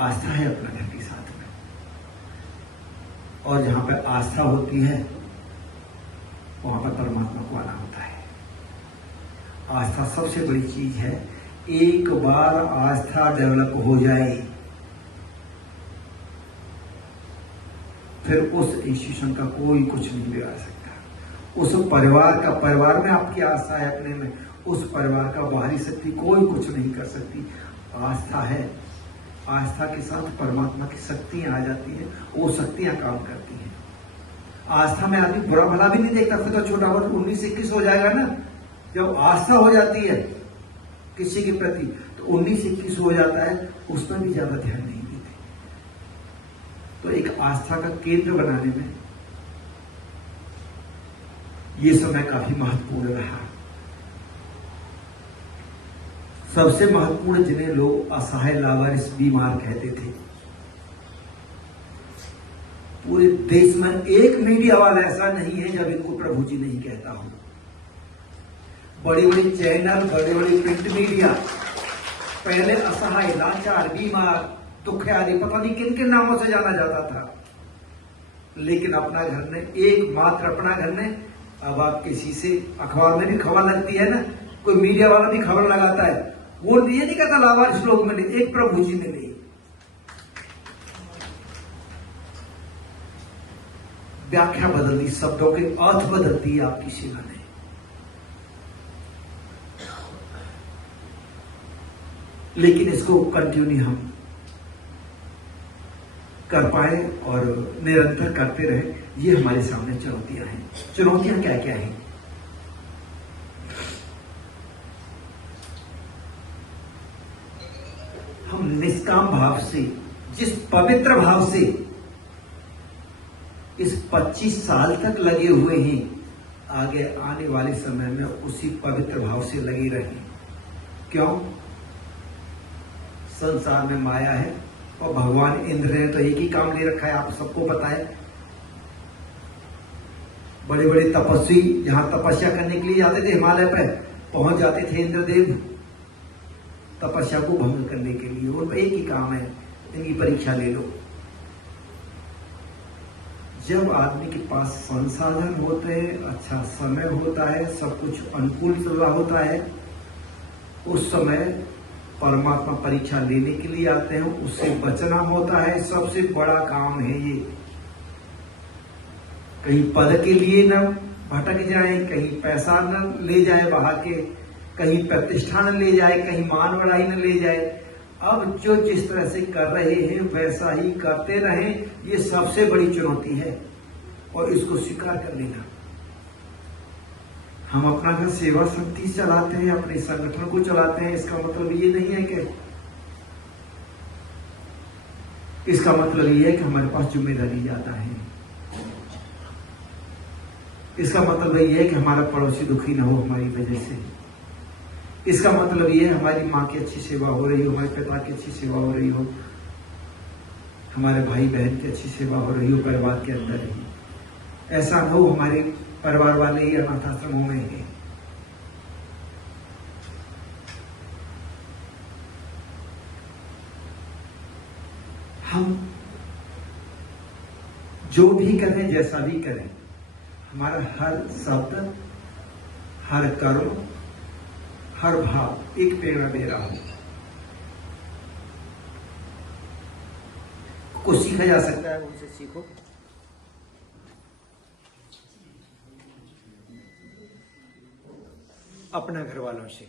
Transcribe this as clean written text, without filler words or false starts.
आस्था है अपना घर के साथ में, और जहां पर आस्था होती है वहां पर परमात्मा को आना होता है। आस्था सबसे बड़ी चीज है। एक बार आस्था डेवलप हो जाए फिर उस इंस्टीट्यूशन का कोई कुछ नहीं बिगाड़ सकता। उस परिवार में आपकी आस्था है अपने में, उस परिवार का बाहरी शक्ति कोई कुछ नहीं कर सकती। आस्था है, आस्था के साथ परमात्मा की शक्तियां आ जाती है, वो शक्तियां काम करती हैं। आस्था में आदमी बुरा भला भी नहीं देखता, फिर तो छोटा बहुत 19-21 हो जाएगा ना। जब आस्था हो जाती है किसी के प्रति तो 19-21 हो जाता है, उसमें भी ज्यादा ध्यान नहीं देते। तो एक आस्था का केंद्र बनाने में ये समय काफी महत्वपूर्ण रहा। सबसे महत्वपूर्ण जिन्हें लोग असहाय लावारिस बीमार कहते थे, पूरे देश में एक मीडिया वाला ऐसा नहीं है जब इनको प्रभु जी नहीं कहता हो। बड़ी बड़ी चैनल, बड़े बड़े प्रिंट मीडिया पहले असहाय, लाचार, बीमार, दुखियारी, पता नहीं किन किन नामों से जाना जाता था, लेकिन अपना घर ने, एकमात्र अपना घर ने। अब आप किसी से अखबार में भी खबर लगती है ना, कोई मीडिया वाला भी खबर लगाता है, वो ये नहीं कहता लावारिस लोग मिले, एक प्रभु जी मिले। व्याख्या बदलती, शब्दों के अर्थ बदलती है आपकी सेवा ने। लेकिन इसको कंटिन्यू हम कर पाए और निरंतर करते रहे, ये हमारे सामने चुनौतियां हैं। चुनौतियां क्या क्या हैं? हम निष्काम भाव से, जिस पवित्र भाव से इस 25 साल तक लगे हुए हैं, आगे आने वाले समय में उसी पवित्र भाव से लगे रहें। क्यों? संसार में माया है और भगवान इंद्र ने तो एक ही काम ले रखा है, आप सबको पता है। बड़े बड़े तपस्वी जहां तपस्या करने के लिए जाते थे, हिमालय पर पहुंच जाते थे इंद्रदेव तपस्या को भंग करने के लिए। और एक ही काम है, इनकी परीक्षा ले लो। जब आदमी के पास संसाधन होते हैं, अच्छा समय होता है, सब कुछ अनुकूल चल रहा होता है, उस समय परमात्मा परीक्षा लेने के लिए आते हैं, उससे बचना होता है। सबसे बड़ा काम है ये। कहीं पद के लिए न भटक जाए, कहीं पैसा न ले जाए बहा के, कहीं प्रतिष्ठा न ले जाए, कहीं मान बढ़ाई न ले जाए। अब जो जिस तरह से कर रहे हैं वैसा ही करते रहें, ये सबसे बड़ी चुनौती है, और इसको स्वीकार कर लेना। हम अपना घर सेवा शक्ति चलाते हैं, अपने संगठन को चलाते हैं, इसका मतलब ये नहीं है कि, इसका मतलब ये है कि हमारे पास जिम्मेदारी ज्यादा है। इसका मतलब ये है कि हमारा पड़ोसी दुखी ना हो हमारी वजह से। इसका मतलब ये है हमारी माँ की अच्छी सेवा हो रही हो, हमारे पिता की अच्छी सेवा हो रही हो, हमारे भाई बहन की अच्छी सेवा हो रही हो परिवार के अंदर ही। ऐसा न हो हमारे परिवार वाले ही अनाथ आश्रमों में हैं। हम जो भी करें, जैसा भी करें, हमारा हर शब्द, हर कर्म, हर भाव एक प्रेरणा दे रहा हो। कुछ सीखा जा सकता है, उनसे सीखो। अपना घर वालों से